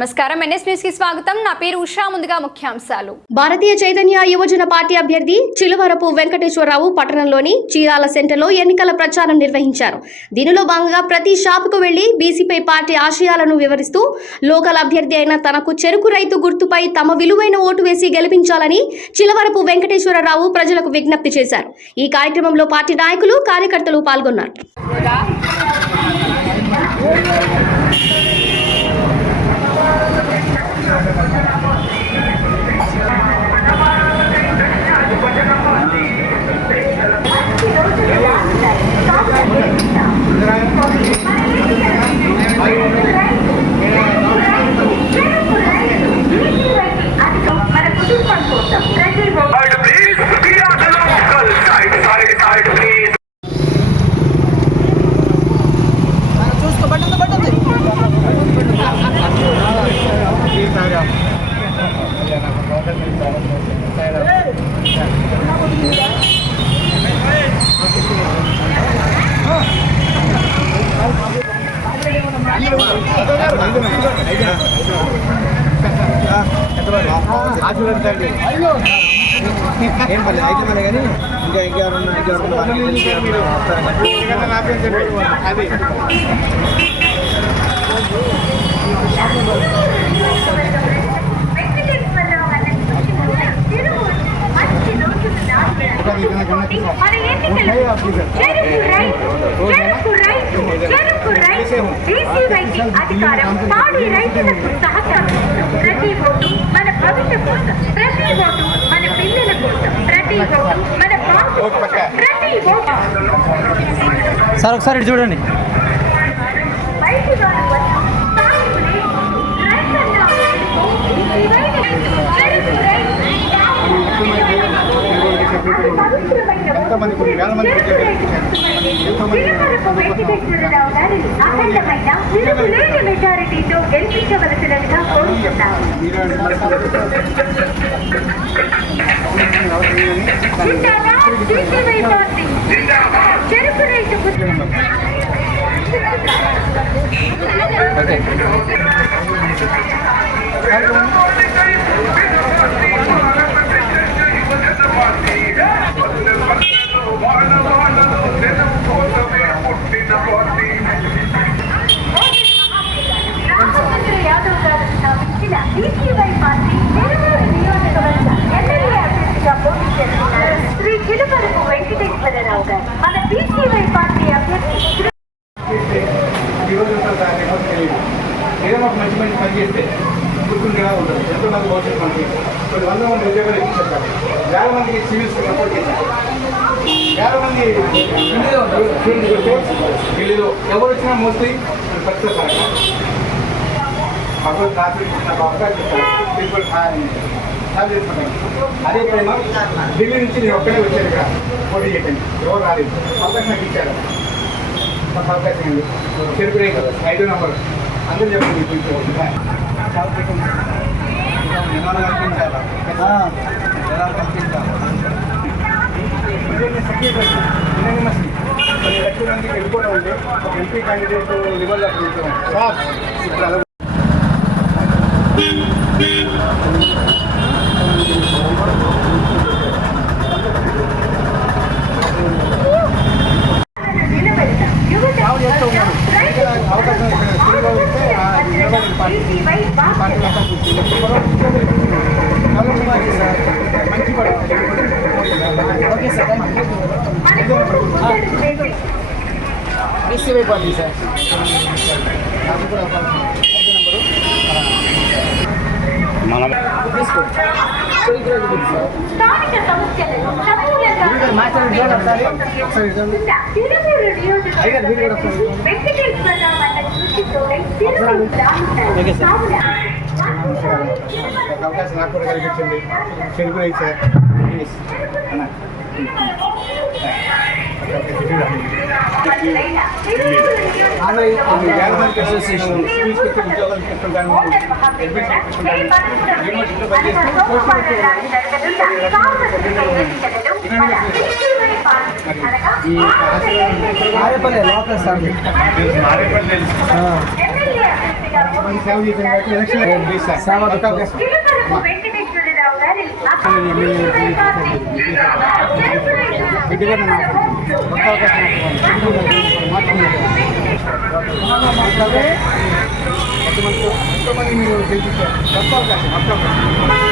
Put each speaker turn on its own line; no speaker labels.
నమస్కారం. ఎన్ఎస్ న్యూస్కి స్వాగతం. నా పేరు ఉషా. ముందుగా ముఖ్యాంశాలు.
భారతీయ చైతన్య యువజన పార్టీ అభ్యర్థి చిలువరపు వెంకటేశ్వరరావు పట్టణంలోని చీరాల సెంటర్లో ఎన్నికల ప్రచారం నిర్వహించారు. దీనిలో భాగంగా ప్రతి షాపుకు వెళ్ళి బీసీపై పార్టీ ఆశయాలను వివరిస్తూ లోకల్ అభ్యర్థి అయిన తనకు చెరుకు రైతు గుర్తుపై తమ విలువైన ఓటు వేసి గెలిపించాలని చిలవరపు వెంకటేశ్వరరావు ప్రజలకు విజ్ఞప్తి చేశారు. ఈ కార్యక్రమంలో పార్టీ నాయకులు కార్యకర్తలు పాల్గొన్నారు.
ఏం పర్లేదు అయితే మన కానీ ఇంకా ఇంకెవరన్నా ఇంకెవరన్నా అది
వెంకటేశ్వరరావు అన్న కృషిలో తిరుగు మంచి రోజులు దాటుతున్నాయి. మన ఎన్నికలకు చెరుకు రైతు, చెరుకు రైతు, చెరుకు రైతు, బీసీవైకి అధికారం, పాడి రైతులకు సహకారం. ప్రతి ఓటు మన కోసం ప్రతి ఓటు మన పిల్లల కోసం ప్రతి ఓటు మన బాబు ప్రతి ఓటు
సార్ ఒకసారి చూడండి
బయటి రైతు,
ఎంతమంది కొన్ని వేల మంది
తిరుమలకు వెంకటేశ్వరరావు వెంకటేశ్వరరావు గారు మన బీసీవై పార్టీ అభ్యర్థి
ఒక మంచి మంచి పని చేస్తే గుర్తుండేలా ఉంటుంది ఎంతో మంది భవిష్యత్తు మనకి కొన్ని వందల మంది ఉద్యోగాలు ఇప్పించారు వేల మందికి సివిల్స్ సపోర్ట్ చేశారు వేల మంది ఢిల్లీలో ఎవరు వచ్చినా మోస్ట్లీ సక్సెస్ అప్పుడు ట్రాఫిక్ నాకు అదే ప్రేమ. ఢిల్లీ నుంచి నేను ఒక్కడే వచ్చాను ఇక్కడ. పోటీ చేయకండి. ఎవరు రాలేదు. అవకాశం నాకు ఇచ్చారు. మాకు అవకాశం అండి చెరుకు రేఖ ఐదో నెంబర్. అందరూ చెప్పండి కొంచెం వెళ్ళిపోవడం ఒక ఎంపీ క్యాండిడేట్ నిబంధన ఇప్పుడు అలా
నిలబెడతాం యువత రైతు
అవకాశం ఇక్కడ తెలుగులో ఇస్తే ఆ నిలబడిన పార్టీ
బీసీవై
పార్టీ
బాధ్యత
మంచి పడు ఓకే సార్
మన కోసం ముందడుగు వేసి
బీసీవై పార్టీ సార్ నాకు కూడా నాకు అవకాశం నాకు కూడా కల్పించండి చెరుకు ఇచ్చారు ప్లీజ్ అసోసియేషన్ ఈ ఆరేపల్లి లోకల్ సార్ ఎంతమంది సేవ చేసిన ఎలక్షన్ సేవ మాట్లాడే ఎంతమంది ఎంతమంది మీరు గెలిపించారు ఒక్క అవకాశం ఒక్క అవకాశం